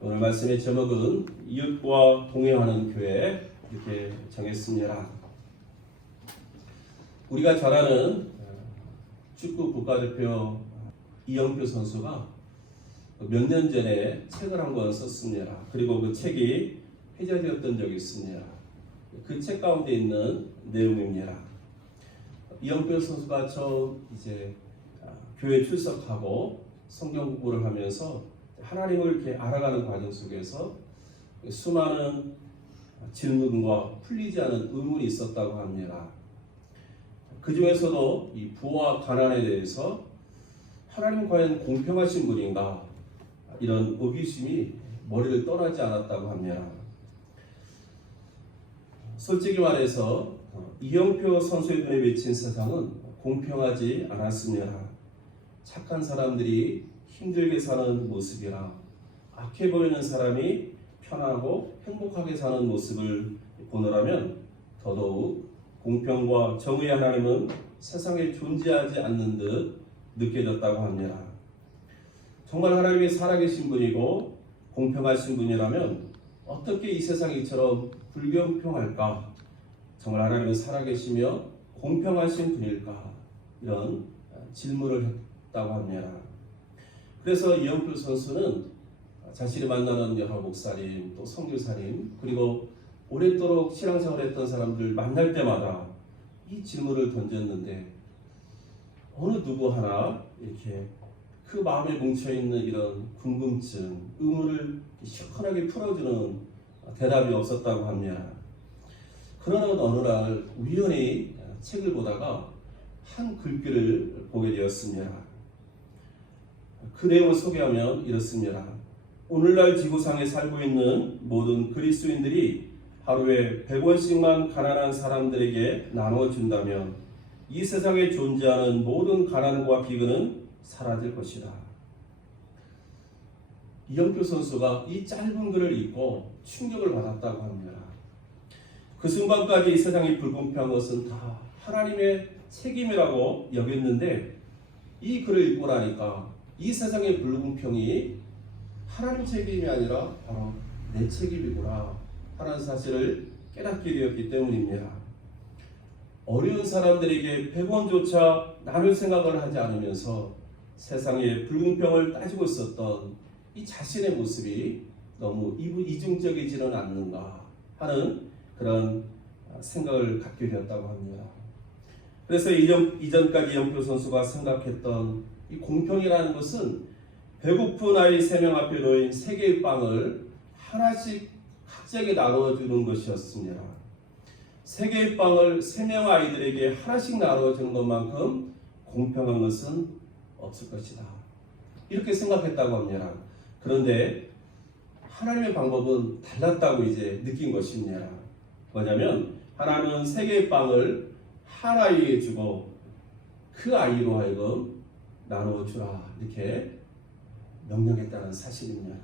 오늘 말씀의 제목은 이웃과 동행하는 교회 이렇게 정했습니다. 우리가 잘 아는 축구 국가대표 이영표 선수가 몇 년 전에 책을 한 권 썼습니다. 그리고 그 책이 회자되었던 적이 있습니다. 그 책 가운데 있는 내용입니다. 이영표 선수가 처음 교회 출석하고 성경 공부를 하면서 하나님을 이렇게 알아가는 과정 속에서 수많은 질문과 풀리지 않은 의문이 있었다고 합니다. 그 중에서도 이 부와 가난에 대해서 하나님은 과연 공평하신 분인가? 이런 의구심이 머리를 떠나지 않았다고 합니다. 솔직히 말해서 이영표 선수의 눈에 비친 세상은 공평하지 않았습니다. 착한 사람들이 힘들게 사는 모습이나 악해 보이는 사람이 편하고 행복하게 사는 모습을 보느라면 더더욱 공평과 정의의 하나님은 세상에 존재하지 않는 듯 느껴졌다고 합니다. 정말 하나님이 살아계신 분이고 공평하신 분이라면 어떻게 이 세상이 이처럼 불공평할까? 정말 하나님은 살아계시며 공평하신 분일까? 이런 질문을 했다고 합니다. 그래서 이영표 선수는 자신이 만나는 여러 목사님, 또 선교사님, 그리고 오랫도록 신앙생활을 했던 사람들 만날 때마다 이 질문을 던졌는데 어느 누구 하나 이렇게 그 마음에 뭉쳐있는 이런 궁금증, 의문을 시원하게 풀어주는 대답이 없었다고 합니다. 그러나 어느 날 우연히 책을 보다가 한 글귀를 보게 되었습니다. 그 내용을 소개하면 이렇습니다. 오늘날 지구상에 살고 있는 모든 그리스도인들이 하루에 100원씩만 가난한 사람들에게 나눠준다면 이 세상에 존재하는 모든 가난과 비근은 사라질 것이다. 이영표 선수가 이 짧은 글을 읽고 충격을 받았다고 합니다. 그 순간까지 이 세상이 불공평한 것은 다 하나님의 책임이라고 여겼는데 이 글을 읽고 나니까 이 세상의 불공평이 하나님 책임이 아니라 바로 내 책임이구나 하는 사실을 깨닫게 되었기 때문입니다. 어려운 사람들에게 100원조차 나눌 생각을 하지 않으면서 세상의 불공평을 따지고 있었던 이 자신의 모습이 너무 이중적이지는 않는가 하는 그런 생각을 갖게 되었다고 합니다. 그래서 이전까지 이영표 선수가 생각했던 이 공평이라는 것은 배고픈 아이 3명 앞에 놓인 3개의 빵을 하나씩 각자에게 나눠주는 것이었습니다. 3개의 빵을 3명 아이들에게 하나씩 나눠주는 것만큼 공평한 것은 없을 것이다. 이렇게 생각했다고 합니다. 그런데 하나님의 방법은 달랐다고 느낀 것입니다. 뭐냐면 하나님은 3개의 빵을 한 아이에게 주고 그 아이로 하여금 나눠주라 이렇게 명령했다는 사실입니다.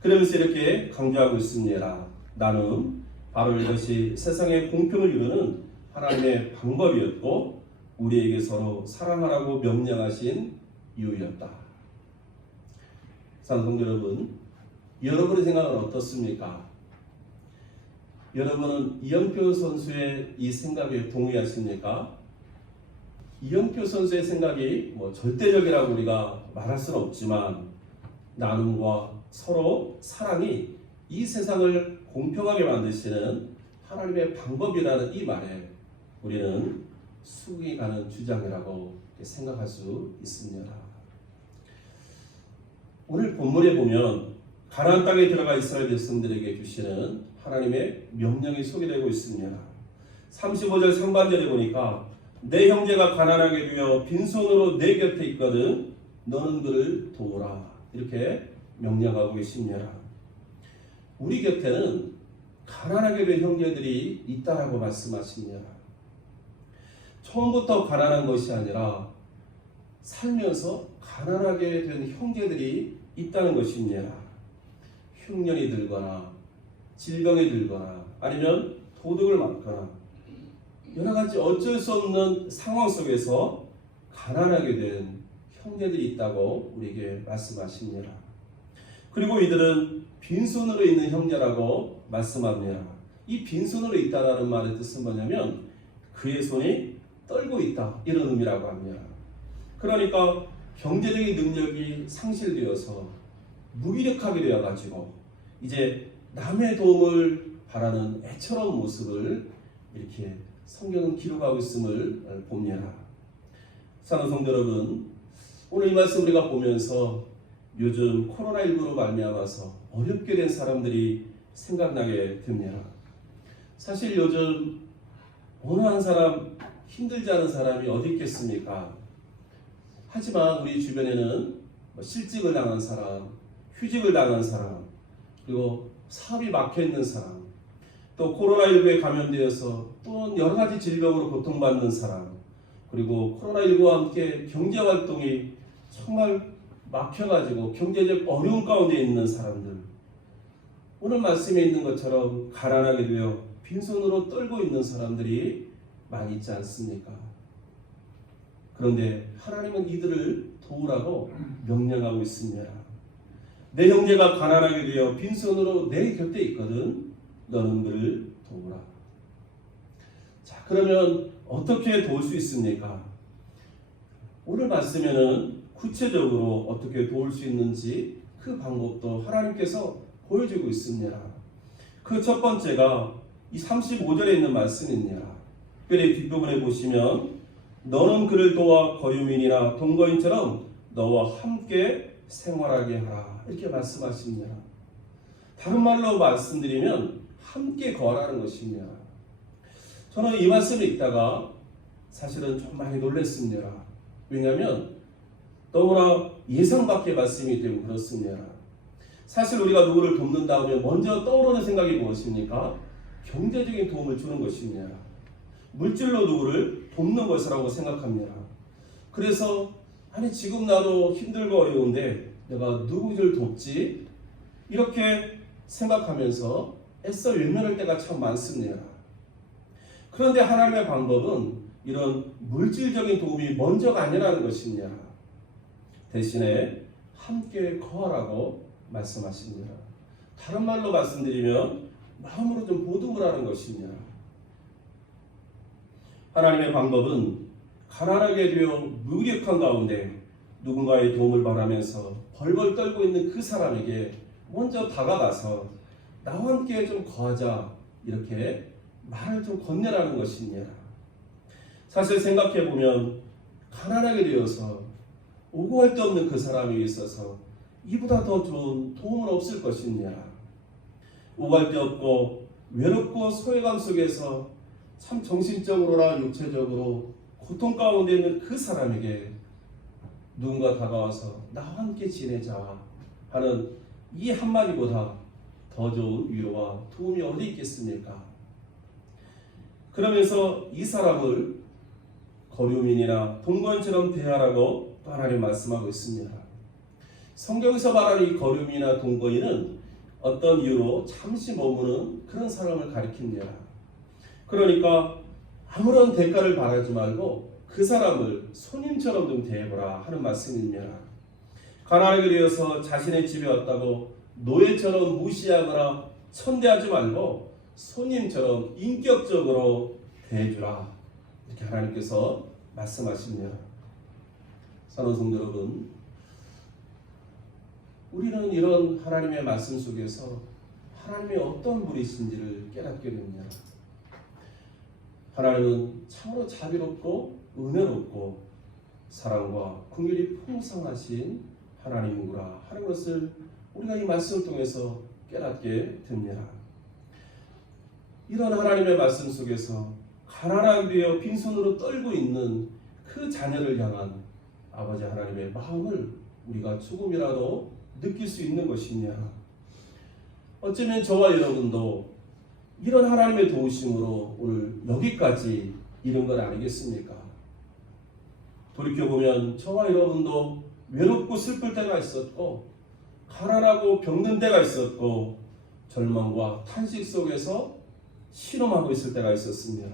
그러면서 이렇게 강조하고 있습니다. 나는 바로 이것이 세상의 공평을 이루는 하나님의 방법이었고 우리에게 서로 사랑하라고 명령하신 이유였다. 사랑하는 성도 여러분, 여러분의 생각은 어떻습니까? 여러분은 이영표 선수의 이 생각에 동의하십니까? 이영표 선수의 생각이 절대적이라고 우리가 말할 수는 없지만 나눔과 서로 사랑이 이 세상을 공평하게 만드시는 하나님의 방법이라는 이 말에 우리는 수긍이 가는 주장이라고 생각할 수 있습니다. 오늘 본문에 보면 가나안 땅에 들어가 이스라엘 백성들에게 주시는 하나님의 명령이 소개되고 있습니다. 35절 상반절에 보니까 내 형제가 가난하게 되어 빈손으로 내 곁에 있거든 너는 그를 도우라 이렇게 명령하고 계십니다. 우리 곁에는 가난하게 된 형제들이 있다라고 말씀하십니다. 처음부터 가난한 것이 아니라 살면서 가난하게 된 형제들이 있다는 것입니다. 흉년이 들거나 질병이 들거나 아니면 도둑을 맞거나 여러 가지 어쩔 수 없는 상황 속에서 가난하게 된 형제들이 있다고 우리에게 말씀하십니다. 그리고 이들은 빈손으로 있는 형제라고 말씀합니다. 이 빈손으로 있다라는 말의 뜻은 뭐냐면 그의 손이 떨고 있다, 이런 의미라고 합니다. 그러니까 경제적인 능력이 상실되어서 무기력하게 되어가지고 이제 남의 도움을 바라는 애처로운 모습을 이렇게 성경은 기록하고 있음을 봅니다. 사랑하는 성도 여러분, 오늘 이 말씀 우리가 보면서 요즘 코로나19로 말미암아서 어렵게 된 사람들이 생각나게 됩니다. 사실 요즘 어느 한 사람 힘들지 않은 사람이 어디 있겠습니까? 하지만 우리 주변에는 실직을 당한 사람, 휴직을 당한 사람, 그리고 사업이 막혀있는 사람, 또 코로나19에 감염되어서 또 여러 가지 질병으로 고통받는 사람, 그리고 코로나19와 함께 경제활동이 정말 막혀가지고 경제적 어려움 가운데 있는 사람들, 오늘 말씀에 있는 것처럼 가난하게 되어 빈손으로 떨고 있는 사람들이 많이 있지 않습니까? 그런데 하나님은 이들을 도우라고 명령하고 있습니다. 내 형제가 가난하게 되어 빈손으로 내 곁에 있거든 너는 그를 도우라. 자, 그러면 어떻게 도울 수 있습니까? 오늘 말씀에는 구체적으로 어떻게 도울 수 있는지 그 방법도 하나님께서 보여주고 있습니다. 그 첫 번째가 이 35절에 있는 말씀입니다. 특별히 뒷부분에 보시면 너는 그를 도와 거유민이나 동거인처럼 너와 함께 생활하게 하라, 이렇게 말씀하십니다. 다른 말로 말씀드리면 함께 거하라는 것입니다. 저는 이 말씀을 읽다가 사실은 좀 많이 놀랐습니다. 왜냐하면 너무나 예상 밖의 말씀이기 때문에 그렇습니다. 사실 우리가 누구를 돕는다 하면 먼저 떠오르는 생각이 무엇입니까? 경제적인 도움을 주는 것입니다. 물질로 누구를 돕는 것이라고 생각합니다. 그래서 아니 지금 나도 힘들고 어려운데 내가 누구를 돕지? 이렇게 생각하면서 애써 외면할 때가 참 많습니다. 그런데 하나님의 방법은 이런 물질적인 도움이 먼저가 아니라는 것입니다. 대신에 함께 거하라고 말씀하십니다. 다른 말로 말씀드리면 마음으로 좀 보듬을 하는 것입니다. 하나님의 방법은 가난하게 되어 무기력한 가운데 누군가의 도움을 바라면서 벌벌 떨고 있는 그 사람에게 먼저 다가가서 나와 함께 좀 거하자, 이렇게 말을 좀 건네라는 것입니다. 사실 생각해보면 가난하게 되어서 오고 갈 데 없는 그 사람에게 있어서 이보다 더 좋은 도움은 없을 것입니다. 오고 갈 데 없고 외롭고 소외감 속에서 참 정신적으로나 육체적으로 고통 가운데 있는 그 사람에게 누군가 다가와서 나와 함께 지내자 하는 이 한마디보다 더 좋은 위로와 도움이 어디 있겠습니까? 그러면서 이 사람을 거류민이나 동거인처럼 대하라고 또 하나님 말씀하고 있습니다. 성경에서 말하는 이 거류민이나 동거인은 어떤 이유로 잠시 머무는 그런 사람을 가리킵니다. 그러니까 아무런 대가를 바라지 말고 그 사람을 손님처럼 좀 대해보라 하는 말씀입니다. 가난하게 되어서 자신의 집에 왔다고 노예처럼 무시하거나 천대하지 말고 손님처럼 인격적으로 대해주라, 이렇게 하나님께서 말씀하십니다. 사랑하는 성도 여러분, 우리는 이런 하나님의 말씀 속에서 하나님의 어떤 분이신지를 깨닫게 됩니다. 하나님은 참으로 자비롭고 은혜롭고 사랑과 긍휼이 풍성하신 하나님이구나 하는 것을 우리가 이 말씀을 통해서 깨닫게 됩니다. 이런 하나님의 말씀 속에서 가난하게 되어 빈손으로 떨고 있는 그 자녀를 향한 아버지 하나님의 마음을 우리가 조금이라도 느낄 수 있는 것이냐. 어쩌면 저와 여러분도 이런 하나님의 도우심으로 오늘 여기까지 이른 건 아니겠습니까? 돌이켜보면 저와 여러분도 외롭고 슬플 때가 있었고 가난하고 병든 때가 있었고 절망과 탄식 속에서 신음하고 있을 때가 있었습니다.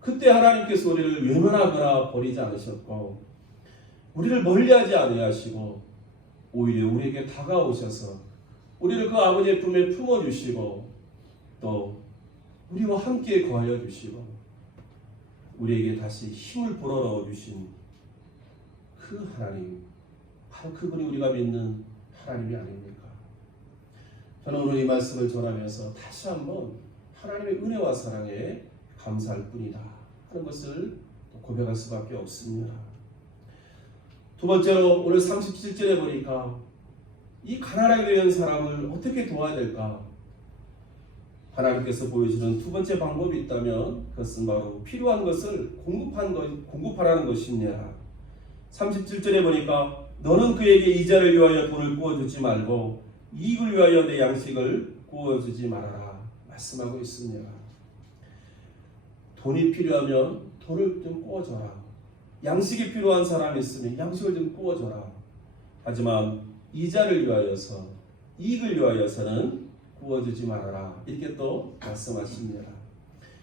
그때 하나님께서 우리를 외면하거나 버리지 않으셨고 우리를 멀리하지 아니하시고 오히려 우리에게 다가오셔서 우리를 그 아버지의 품에 품어주시고 또 우리와 함께 거하여 주시고 우리에게 다시 힘을 불어넣어 주신 그 하나님, 바로 그분이 우리가 믿는 하나님이 아닙니까? 저는 오늘 이 말씀을 전하면서 다시 한번 하나님의 은혜와 사랑에 감사할 뿐이다 하는 것을 고백할 수밖에 없습니다. 두 번째로 오늘 37절에 보니까 이 가난하게 된 사람을 어떻게 도와야 될까? 하나님께서 보여주는 두 번째 방법이 있다면 그것은 바로 필요한 것을 공급하라는 것입니다. 37절에 보니까 너는 그에게 이자를 위하여 돈을 구워주지 말고 이익을 위하여 내 양식을 구워주지 말아라 말씀하고 있습니다. 돈이 필요하면 돈을 좀 구워줘라. 양식이 필요한 사람이 있으면 양식을 좀 구워줘라. 하지만 이자를 위하여서 이익을 위하여서는 구워주지 말아라 이렇게 또 말씀하십니다.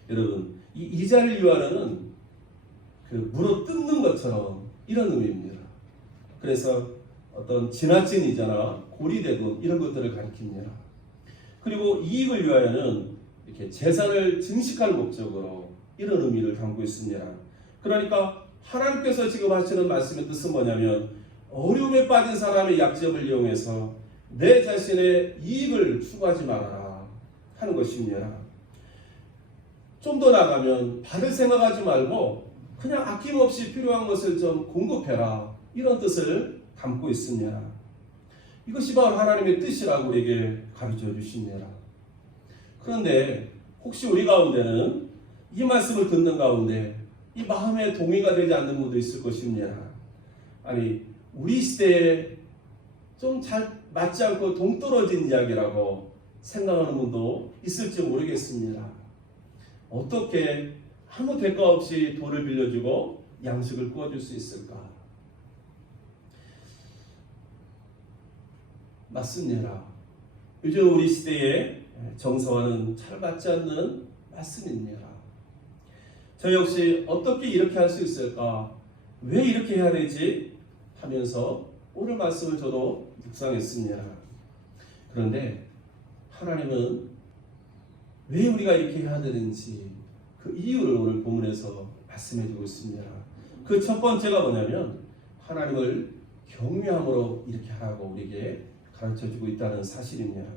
여러분 이 이자를 위하여는 그 물어 뜯는 것처럼 이런 의미입니다. 그래서 어떤 지나친 이자나 고리대금 이런 것들을 가리킵니다. 그리고 이익을 위하여는 이렇게 재산을 증식할 목적으로 이런 의미를 담고 있습니다. 그러니까 하나님께서 지금 하시는 말씀의 뜻은 뭐냐면 어려움에 빠진 사람의 약점을 이용해서 내 자신의 이익을 추구하지 말아라 하는 것입니다. 좀 더 나가면 받을 생각하지 말고 그냥 아낌없이 필요한 것을 좀 공급해라 이런 뜻을 담고 있습니다. 이것이 바로 하나님의 뜻이라고 우리에게 가르쳐 주십니다. 그런데 혹시 우리 가운데는 이 말씀을 듣는 가운데 이 마음에 동의가 되지 않는 분도 있을 것입니다. 아니 우리 시대에 좀 잘 맞지 않고 동떨어진 이야기라고 생각하는 분도 있을지 모르겠습니다. 어떻게 아무 대가 없이 돈을 빌려주고 양식을 구워줄 수 있을까? 맞습니다. 요즘 우리 시대의 정서와는 잘 맞지 않는 말씀입니다. 저 역시 어떻게 이렇게 할 수 있을까? 왜 이렇게 해야 되지? 하면서 오늘 말씀을 저도 묵상했습니다. 그런데 하나님은 왜 우리가 이렇게 해야 되는지 그 이유를 오늘 본문에서 말씀해 주고 있습니다. 그 첫 번째가 뭐냐면 하나님을 경외함으로 이렇게 하라고 우리에게 가르쳐 주고 있다는 사실입니다.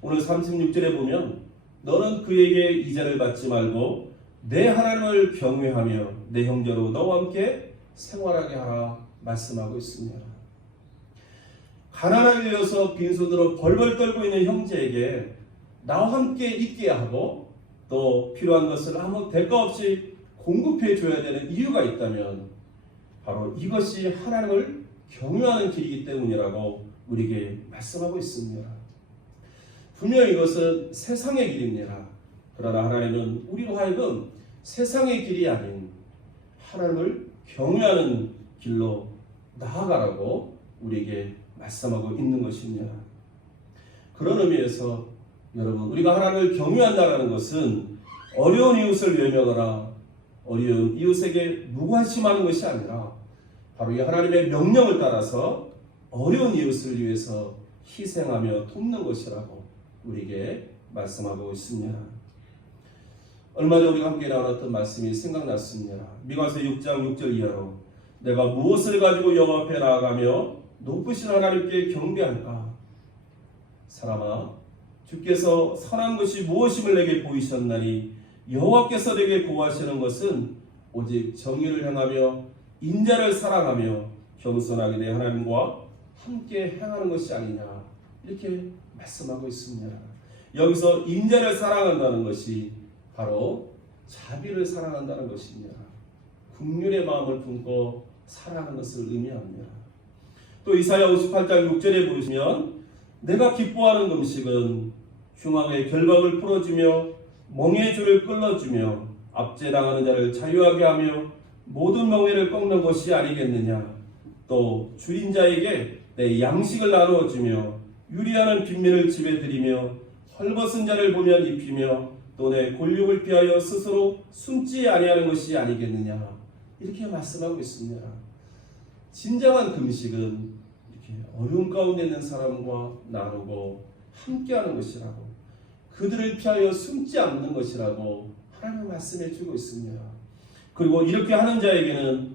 오늘 36절에 보면 너는 그에게 이자를 받지 말고 내 하나님을 경외하며 내 형제로 너와 함께 생활하게 하라 말씀하고 있습니다. 가난하게 되어서 빈손으로 벌벌 떨고 있는 형제에게 나와 함께 있게 하고 또 필요한 것을 아무 대가 없이 공급해 줘야 되는 이유가 있다면 바로 이것이 하나님을 경외하는 길이기 때문이라고 우리에게 말씀하고 있습니다. 분명히 이것은 세상의 길입니다. 그러나 하나님은 우리로 하여금 세상의 길이 아닌 하나님을 경외하는 길로 나아가라고 우리에게 말씀하고 있는 것입니다. 그런 의미에서 여러분 우리가 하나님을 경외한다는 것은 어려운 이웃을 외면하거나 어려운 이웃에게 무관심하는 것이 아니라 바로 이 하나님의 명령을 따라서 어려운 이웃을 위해서 희생하며 돕는 것이라고 우리에게 말씀하고 있습니다. 얼마 전 우리가 함께 나눴던 말씀이 생각났습니다. 미가서 6장 6절 이하로 내가 무엇을 가지고 여호와 앞에 나아가며 높으신 하나님께 경배할까? 사람아 주께서 선한 것이 무엇임을 내게 보이셨나니 여호와께서 내게 구하시는 것은 오직 정의를 행하며 인자를 사랑하며 겸손하게 내 하나님과 함께 행하는 것이 아니냐 이렇게 말씀하고 있습니다. 여기서 인자를 사랑한다는 것이 바로 자비를 사랑한다는 것입니다. 긍휼의 마음을 품고 사랑하는 것을 의미합니다. 또 이사야 58장 6절에 보시면 내가 기뻐하는 음식은 흉악의 결박을 풀어주며 멍에의 줄을 끌어주며 압제당하는 자를 자유하게 하며 모든 멍에를 꺾는 것이 아니겠느냐. 또 줄인 자에게 내 양식을 나누어주며 유리하는 빈민을 집에 들이며 헐벗은 자를 보면 입히며 또 내 골육을 피하여 스스로 숨지 아니하는 것이 아니겠느냐. 이렇게 말씀하고 있습니다. 진정한 금식은 이렇게 어려운 가운데 있는 사람과 나누고 함께하는 것이라고, 그들을 피하여 숨지 않는 것이라고 하나님은 말씀해 주고 있습니다. 그리고 이렇게 하는 자에게는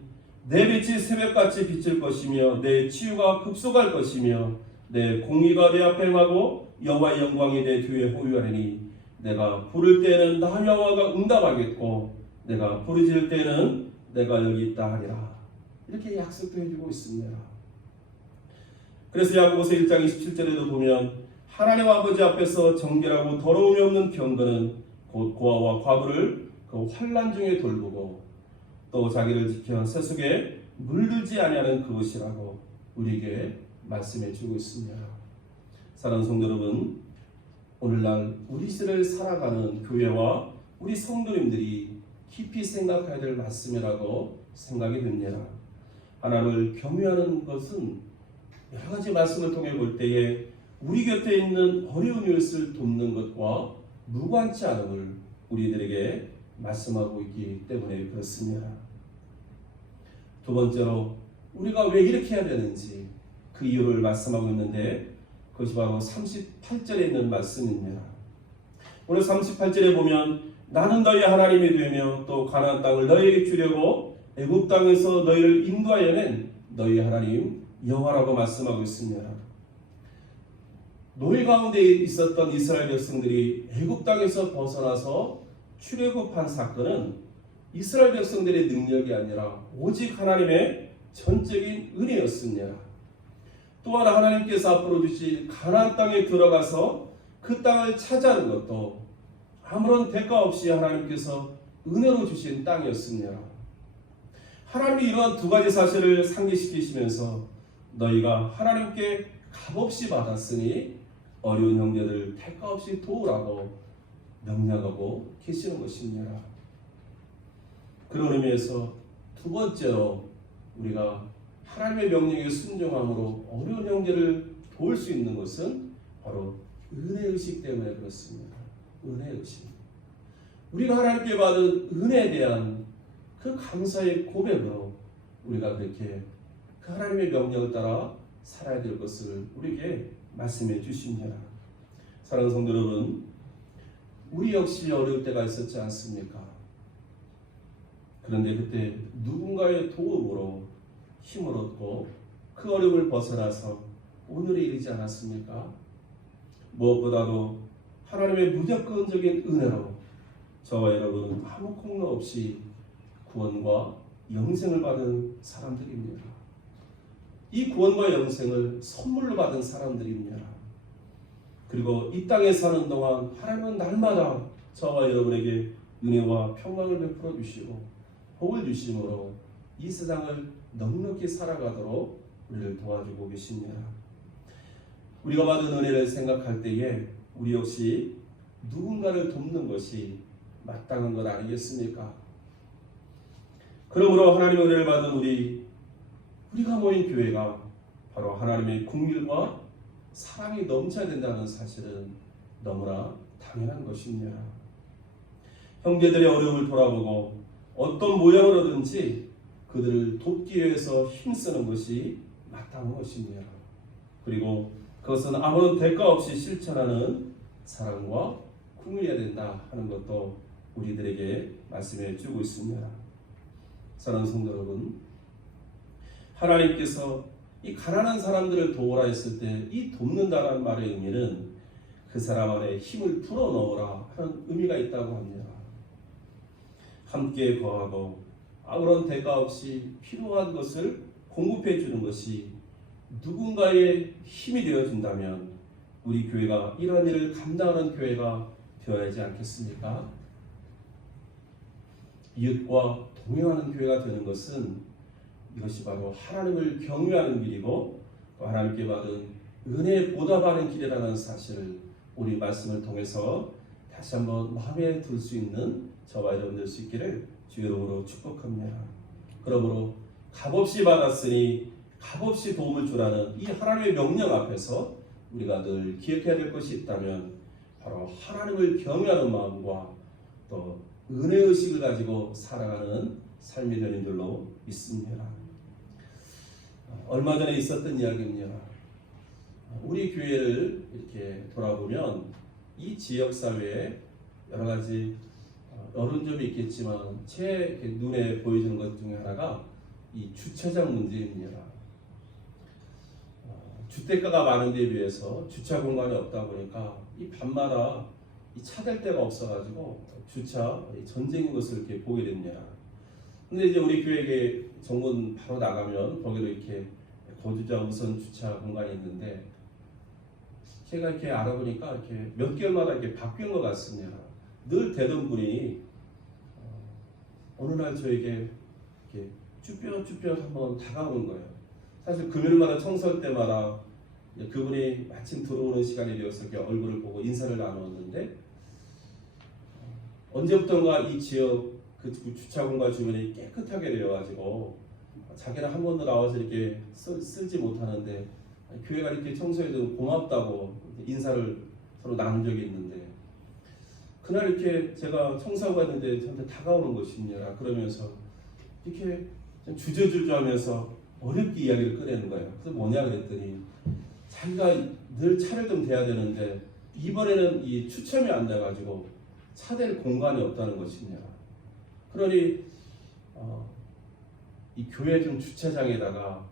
내 빛이 새벽같이 비칠 것이며 내 치유가 급속할 것이며 내 공의가 내 앞에 행하고 여호와의 영광이 내 뒤에 호유하리니 내가 부를 때에는 나 여호와가 응답하겠고 내가 부르짖을 때에는 내가 여기 있다 하리라. 이렇게 약속도 해주고 있습니다. 그래서 야고보서 1장 27절에도 보면 하나님 아버지 앞에서 정결하고 더러움이 없는 경건은 곧 고아와 과부를 그 환난 중에 돌보고 또 자기를 지켜 세속에 물들지 아니하는 그것이라고 우리에게 말씀해 주고 있습니다. 사랑하는 성도 여러분, 오늘날 우리 시대를 살아가는 교회와 우리 성도님들이 깊이 생각해야 될 말씀이라고 생각이 됩니다. 하나님을 경외하는 것은 여러 가지 말씀을 통해 볼 때에 우리 곁에 있는 어려운 이웃을 돕는 것과 무관치 않음을 우리들에게 말씀하고 있기 때문에 그렇습니다. 두 번째로 우리가 왜 이렇게 해야 되는지 그 이유를 말씀하고 있는데 그것이 바로 38절에 있는 말씀입니다. 오늘 38절에 보면 나는 너희 하나님이 되며 또 가나안 땅을 너희에게 주려고 애굽 땅에서 너희를 인도하여 낸 너희 하나님 여호와라고 말씀하고 있습니다. 노예 가운데 있었던 이스라엘 백성들이 애굽 땅에서 벗어나서 출애굽한 사건은 이스라엘 백성들의 능력이 아니라 오직 하나님의 전적인 은혜였습니다. 또한 하나님께서 앞으로 주실 가나안 땅에 들어가서 그 땅을 차지하는 것도 아무런 대가 없이 하나님께서 은혜로 주신 땅이었습니다. 하나님이 이러한 두 가지 사실을 상기시키시면서 너희가 하나님께 값없이 받았으니 어려운 형제들 대가 없이 도우라고 명령하고 계시는 것입니다. 그런 의미에서 두 번째로 우리가 하나님의 명령에 순종함으로 어려운 형제를 도울 수 있는 것은 바로 은혜의식 때문에 그렇습니다. 은혜의식. 우리가 하나님께 받은 은혜에 대한 그 감사의 고백으로 우리가 그렇게 그 하나님의 명령을 따라 살아야 될 것을 우리에게 말씀해 주십니다. 사랑하는 성도 여러분, 우리 역시 어려울 때가 있었지 않습니까? 그런데 그때 누군가의 도움으로 힘을 얻고 그 어려움을 벗어나서 오늘에 이르지 않았습니까? 무엇보다도 하나님의 무조건적인 은혜로 저와 여러분은 아무 공로 없이 구원과 영생을 받은 사람들입니다. 이 구원과 영생을 선물로 받은 사람들입니다. 그리고 이 땅에 사는 동안 하나님은 날마다 저와 여러분에게 은혜와 평강을 베풀어 주시고 복을 주심으로 이 세상을 넉넉히 살아가도록 우리를 도와주고 계십니다. 우리가 받은 은혜를 생각할 때에 우리 역시 누군가를 돕는 것이 마땅한 것 아니겠습니까? 그러므로 하나님의 은혜를 받은 우리가 모인 교회가 바로 하나님의 긍휼과 사랑이 넘쳐야 된다는 사실은 너무나 당연한 것입니다. 형제들의 어려움을 돌아보고 어떤 모양으로든지 그들을 돕기 위해서 힘쓰는 것이 마땅한 것입니다. 그리고 그것은 아무런 대가 없이 실천하는 사랑과 긍휼이어야 된다 하는 것도 우리들에게 말씀해 주고 있습니다. 사랑하는 성도 여러분, 하나님께서 이 가난한 사람들을 도우라 했을 때 이 돕는다라는 말의 의미는 그 사람 안에 힘을 불어넣으라 하는 의미가 있다고 합니다. 함께 거하고 아무런 대가 없이 필요한 것을 공급해 주는 것이 누군가의 힘이 되어준다면 우리 교회가 이러한 일을 감당하는 교회가 되어야 하지 않겠습니까? 이웃과 동행하는 교회가 되는 것은 이것이 바로 하나님을 경외하는 길이고 또 하나님께 받은 은혜에 보답하는 길이라는 사실을 우리 말씀을 통해서 다시 한번 마음에 둘 수 있는 저와 여러분들 수 있기를 주의 이름으로 축복합니다. 그러므로 값없이 받았으니 값없이 도움을 주라는 이 하나님의 명령 앞에서 우리가 늘 기억해야 될 것이 있다면 바로 하나님을 경외하는 마음과 또 은혜의식을 가지고 살아가는 삶이 되는 줄로 믿습니다. 얼마 전에 있었던 이야기입니다. 우리 교회를 이렇게 돌아보면 이 지역 사회에 여러 가지 어려운 점이 있겠지만 제 눈에 보여지는 것 중에 하나가 이 주차장 문제입니다. 주택가가 많은 데 비해서 주차 공간이 없다 보니까 이 밤마다 이 차 댈 데가 없어가지고 주차 전쟁인 것을 이렇게 보게 됩니다. 근데 이제 우리 교회에 정문 바로 나가면 거기로 이렇게 거주자 우선 주차 공간이 있는데 제가 이렇게 알아보니까 이렇게 몇 개월마다 이렇게 바뀐 것 같습니다. 늘 되던 분이 어느 날 저에게 이렇게 쭈뼛쭈뼛 한번 다가오는 거예요. 사실 금요일마다 청소할 때마다 그분이 마침 들어오는 시간이 되어서 이렇게 얼굴을 보고 인사를 나누었는데 언제부턴가 이 지역 그 주차 공간 주변이 깨끗하게 되어가지고 자기는 한 번도 나와서 이렇게 쓸지 못하는데 교회가 이렇게 청소해도 고맙다고 인사를 서로 나눈 적이 있는데 그날 이렇게 제가 청소하고 갔는데 저한테 다가오는 것입니다. 그러면서 이렇게 주저주저하면서 어렵게 이야기를 꺼내는 거예요. 그래서 뭐냐 그랬더니 자기가 늘 차를 좀 대야 되는데 이번에는 이 추첨이 안 돼가지고 차댈 공간이 없다는 것입니다. 그러니 이 교회 좀 주차장에다가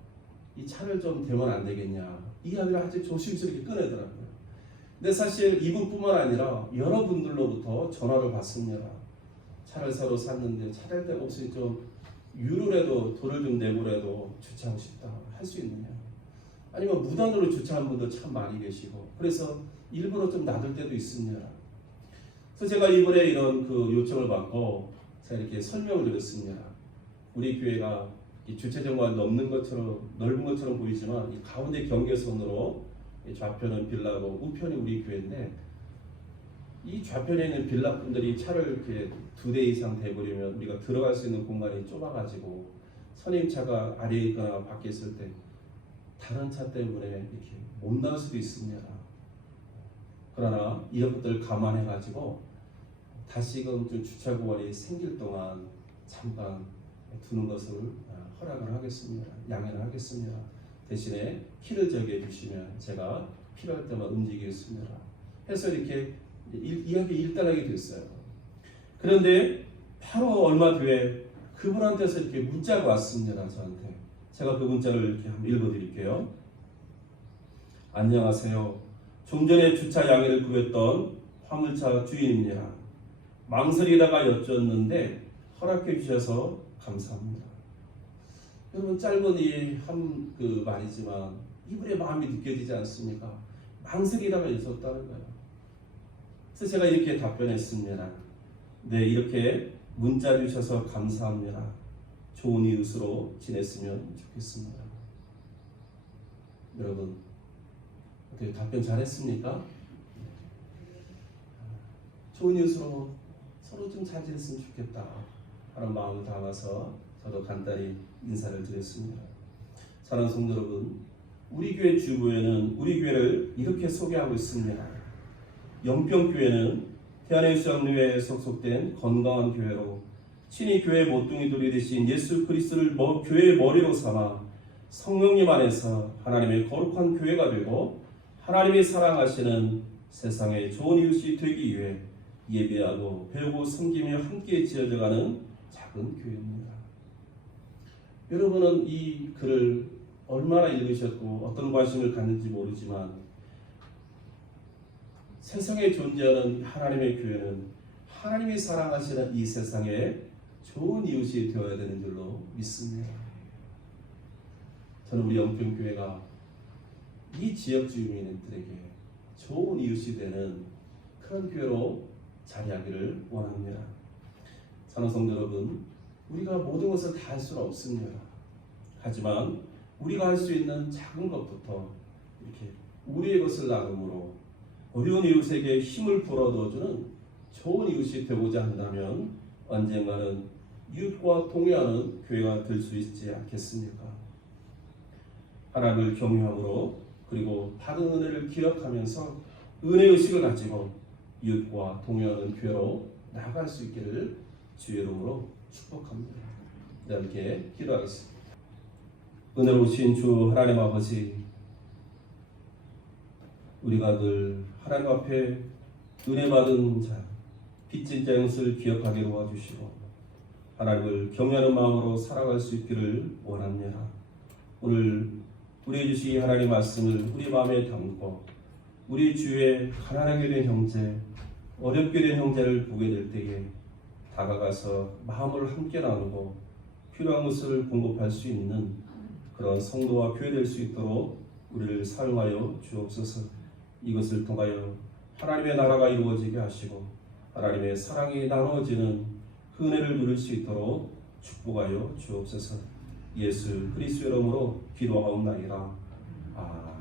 이 차를 좀 대면 안 되겠냐 이 이야기를 아주 조심스럽게 꺼내더라고요. 근데 사실 이분뿐만 아니라 여러분들로부터 전화를 받습니다. 차를 새로 샀는데 차 댈 데가 없으니 좀 유료라도 돈을 좀 내고라도 주차하고 싶다 할 수 있느냐, 아니면 무단으로 주차한 분도 참 많이 계시고 그래서 일부러 좀 놔둘 때도 있습니다. 그래서 제가 이번에 이런 그 요청을 받고 제가 이렇게 설명을 드렸습니다. 우리 교회가 이 주차장만 넓은 것처럼 보이지만 이 가운데 경계선으로 좌편은 빌라고 우편이 우리 교회인데 이 좌편에 있는 빌라분들이 차를 이렇게 2대 이상 대버리면 우리가 들어갈 수 있는 공간이 좁아가지고 선임차가 아래에 있거나 밖에 있을 때 다른 차 때문에 이렇게 못 나올 수도 있습니다. 그러나 이런 것들을 감안해가지고 다시금 좀 주차 공간이 생길 동안 잠깐 두는 것을 허락을 하겠습니다. 양해를 하겠습니다. 대신에 키를 정해 주시면 제가 필요할 때만 움직이겠습니다. 해서 이렇게 이야기 일단하게 됐어요. 그런데 바로 얼마 뒤에 그분한테서 이렇게 문자가 왔습니다. 저한테. 제가 그 문자를 이렇게 한번 읽어드릴게요. 안녕하세요. 좀 전에 주차 양해를 구했던 화물차 주인입니다. 망설이다가 여쭈었는데 허락해 주셔서 감사합니다. 여러분 짧은 이 한 그 말이지만 이분의 마음이 느껴지지 않습니까? 망설이다가 있었다는 거예요. 그래서 제가 이렇게 답변했습니다. 네, 이렇게 문자 주셔서 감사합니다. 좋은 이웃으로 지냈으면 좋겠습니다. 여러분 어떻게 답변 잘했습니까? 좋은 이웃으로 서로 좀 잘 지냈으면 좋겠다 하는 마음을 담아서 저도 간단히 인사를 드렸습니다. 사랑하는 성도 여러분, 우리 교회 주보에는 우리 교회를 이렇게 소개하고 있습니다. 영평교회는 대한예수장로회에 속속된 건강한 교회로 친히 교회의 모퉁이돌이 되신 예수 그리스도를 교회의 머리로 삼아 성령님 안에서 하나님의 거룩한 교회가 되고 하나님이 사랑하시는 세상의 좋은 이웃이 되기 위해 예배하고 배우고 섬기며 함께 지어져가는 작은 교회입니다. 여러분은 이 글을 얼마나 읽으셨고 어떤 관심을 갖는지 모르지만 세상에 존재하는 하나님의 교회는 하나님이 사랑하시는 이 세상에 좋은 이웃이 되어야 되는 줄로 믿습니다. 저는 우리 영평교회가 이 지역 주민들에게 좋은 이웃이 되는 그런 교회로 자리하기를 원합니다. 사랑하는 성도 여러분, 우리가 모든 것을 다 할 수는 없습니다. 하지만 우리가 할 수 있는 작은 것부터 이렇게 우리의 것을 나눔으로 어려운 이웃에게 힘을 불어넣어주는 좋은 이웃이 되고자 한다면 언젠가는 이웃과 동행하는 교회가 될 수 있지 않겠습니까? 하나님을 경외함으로 그리고 받은 은혜를 기억하면서 은혜의식을 가지고 이웃과 동행하는 교회로 나아갈 수 있기를 주의 이름으로 축복합니다. 함께 기도하겠습니다. 은혜로우신 주 하나님 아버지, 우리가 늘 하나님 앞에 은혜 받은 자, 빚진 자의 것을 기억하게 도와주시고 하나님을 경외하는 마음으로 살아갈 수 있기를 원합니다. 오늘 우리에게 주신 이 하나님의 말씀을 우리 마음에 담고 우리 주위에 가난하게 된 형제, 어렵게 된 형제를 보게 될 때에 다가가서 마음을 함께 나누고 필요한 것을 공급할 수 있는 그런 성도와 교회 될 수 있도록 우리를 사용하여 주옵소서. 이것을 통하여 하나님의 나라가 이루어지게 하시고 하나님의 사랑이 나누어지는 그 은혜를 누릴 수 있도록 축복하여 주옵소서. 예수 그리스도의 이름으로 기도하옵나이다. 아멘.